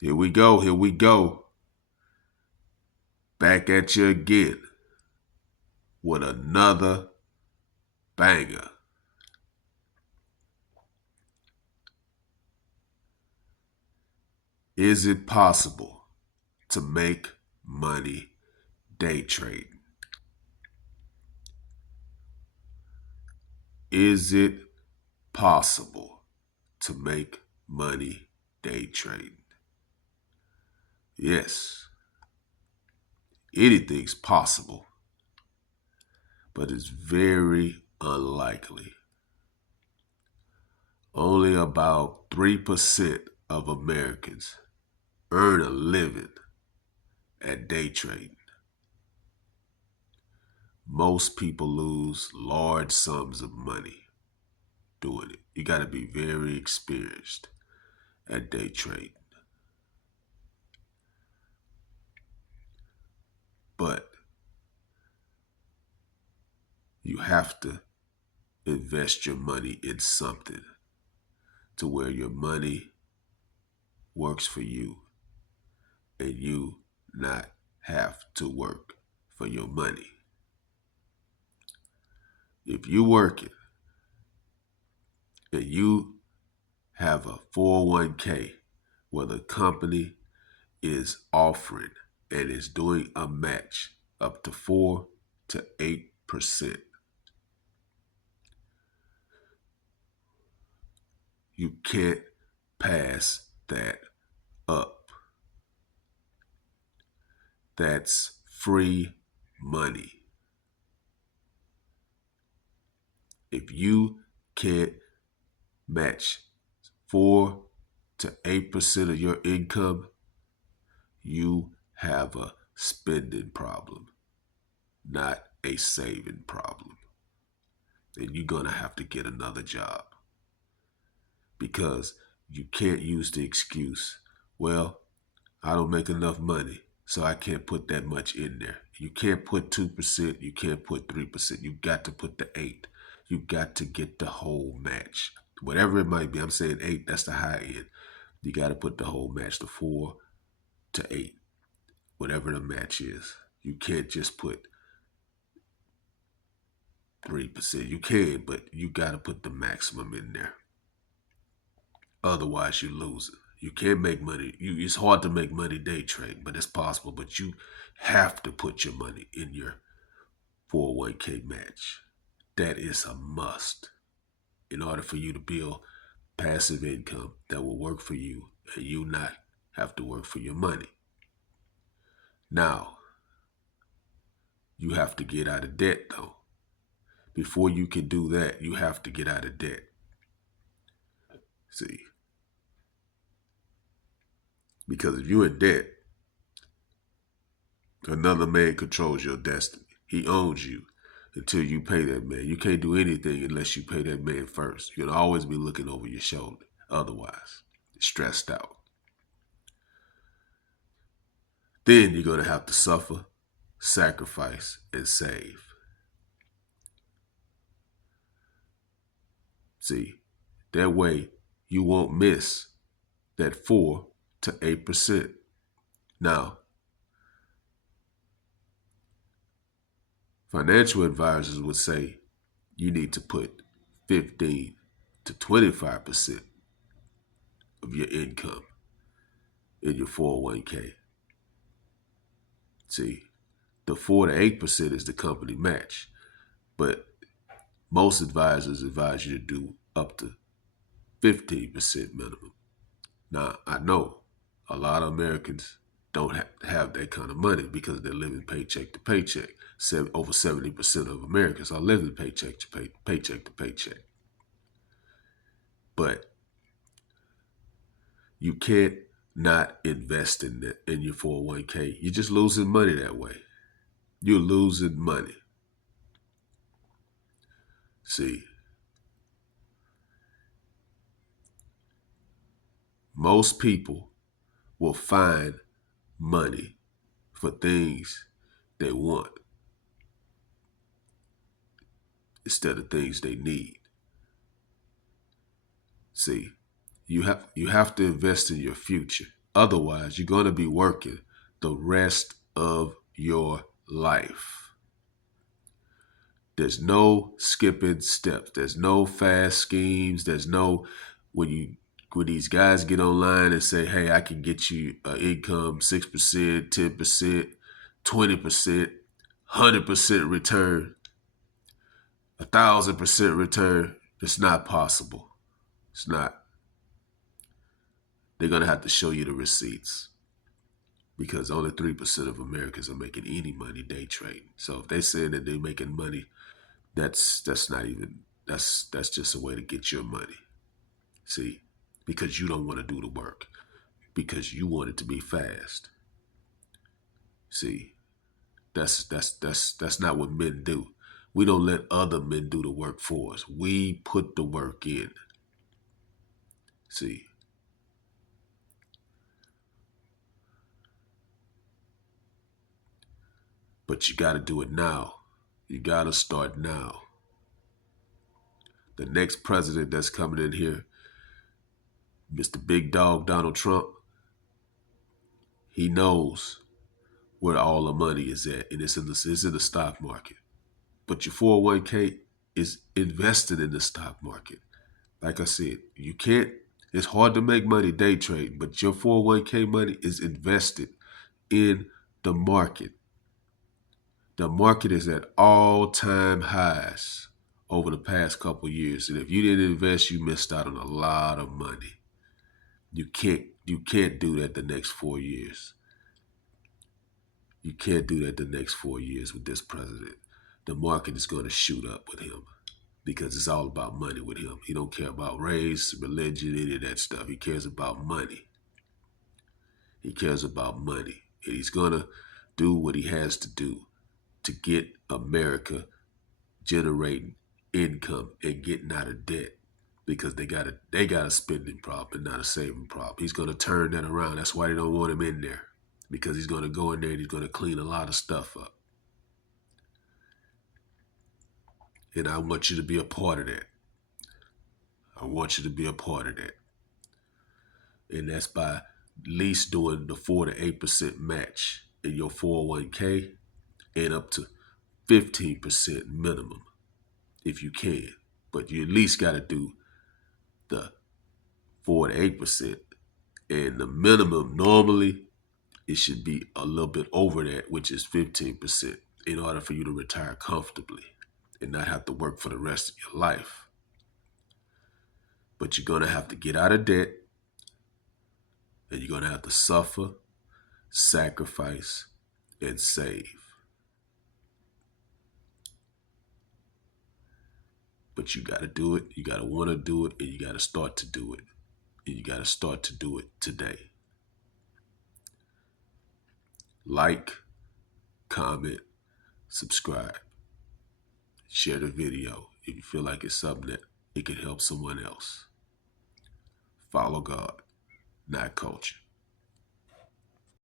Here we go. Here we go. Back at you again with another banger. Is it possible to make money day trading? Is it possible to make money day trading? Yes, anything's possible, but it's very unlikely. Only about 3% of Americans earn a living at day trading. Most people lose large sums of money doing it. You got to be very experienced at day trading. But you have to invest your money in something to where your money works for you and you not have to work for your money. If you working and you have a 401k where the company is offering and is doing a match up to 4 to 8%, you can't pass that up. That's free money. If you can't match 4 to 8% of your income, you have a spending problem, not a saving problem. And you're going to have to get another job because you can't use the excuse, well, I don't make enough money, so I can't put that much in there. You can't put 2%, you can't put 3%. You got to put the 8. You got to get the whole match. Whatever it might be, I'm saying 8, that's the high end. You got to put the whole match, the 4 to 8, whatever the match is. You can't just put 3%. You can, but you got to put the maximum in there. Otherwise, you're losing. You can't make money. It's hard to make money day trading, but it's possible. But you have to put your money in your 401k match. That is a must in order for you to build passive income that will work for you and you not have to work for your money. Now, you have to get out of debt though. Before you can do that, you have to get out of debt. See, because if you're in debt, another man controls your destiny. He owns you until you pay that man. You can't do anything unless you pay that man first. You'll always be looking over your shoulder. Otherwise, stressed out. Then you're going to have to suffer, sacrifice, and save. See, that way you won't miss that 4 to 8%. Now, financial advisors would say you need to put 15 to 25% of your income in your 401k. See, the 4 to 8% is the company match, but most advisors advise you to do up to 15% minimum. Now, I know a lot of Americans don't have that kind of money because they're living paycheck to paycheck. Over 70% of Americans are living paycheck to paycheck. But you can't not invest in your 401k. You're just losing money that way. You're losing money. See, most people will find money for things they want instead of things they need. See, you have to invest in your future. Otherwise, you're going to be working the rest of your life. There's no skipping steps. There's no fast schemes. There's no when these guys get online and say, "Hey, I can get you an income 6%, 10%, 20%, 100% return, 1,000% return." It's not possible. It's not. They're gonna have to show you the receipts because only 3% of Americans are making any money day trading. So if they say that they're making money, that's not even that's just a way to get your money. See, because you don't want to do the work, because you want it to be fast. See, that's not what men do. We don't let other men do the work for us. We put the work in. See, but you got to do it now. You got to start now. The next president that's coming in here, Mr. Big Dog Donald Trump, he knows where all the money is at, and it's in the stock market. But your 401k is invested in the stock market. Like I said, you can't, it's hard to make money day trading, but your 401k money is invested in the market. The market is at all-time highs over the past couple of years. And if you didn't invest, you missed out on a lot of money. You can't do that the next 4 years. You can't do that the next 4 years with this president. The market is going to shoot up with him because it's all about money with him. He don't care about race, religion, any of that stuff. He cares about money. He cares about money. And he's going to do what he has to do to get America generating income and getting out of debt because they got a spending problem and not a saving problem. He's going to turn that around. That's why they don't want him in there, because he's going to go in there and he's going to clean a lot of stuff up. And I want you to be a part of that. I want you to be a part of that. And that's by at least doing the 4 to 8% match in your 401k and up to 15% minimum if you can. But you at least got to do the 4 to 8%. And the minimum normally it should be a little bit over that, which is 15%, in order for you to retire comfortably and not have to work for the rest of your life. But you're going to have to get out of debt, and you're going to have to suffer, sacrifice, and save. But you got to do it. You got to want to do it, and you got to start to do it. And you got to start to do it today. Like, comment, subscribe, share the video if you feel like it's something that it can help someone else. Follow God, not culture.